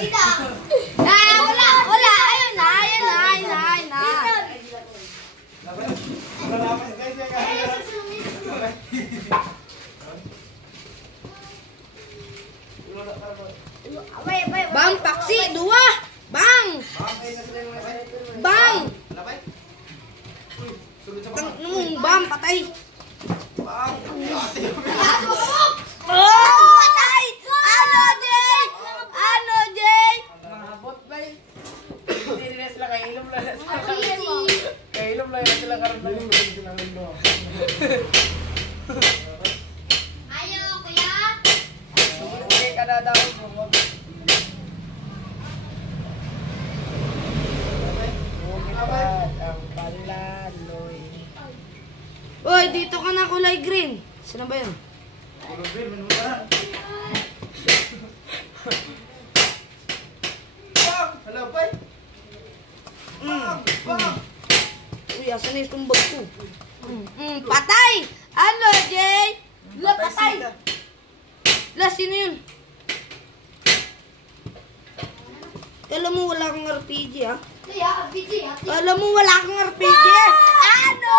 Wala. Ayun na. Bang, paksi, dua. Bang. Bang, patay. Oh, patay. Ano, Jay? Mahabot ba yun? Hindi na sila kailom lang. Kailom lang sila karoon na yung silang mundo. Ayo, kuya. Okay ka na daw. Ang palaloy. Uy, dito ka na kulay green. Sino ba yun? Hello, boy. Uy, asan na yung tumbag ko? Patay! Ano, Jay? La, patay! La, sino yun? Alam mo, wala kang RPG, ha? Kuya, RPG. Alam mo, wala kang RPG. Ano?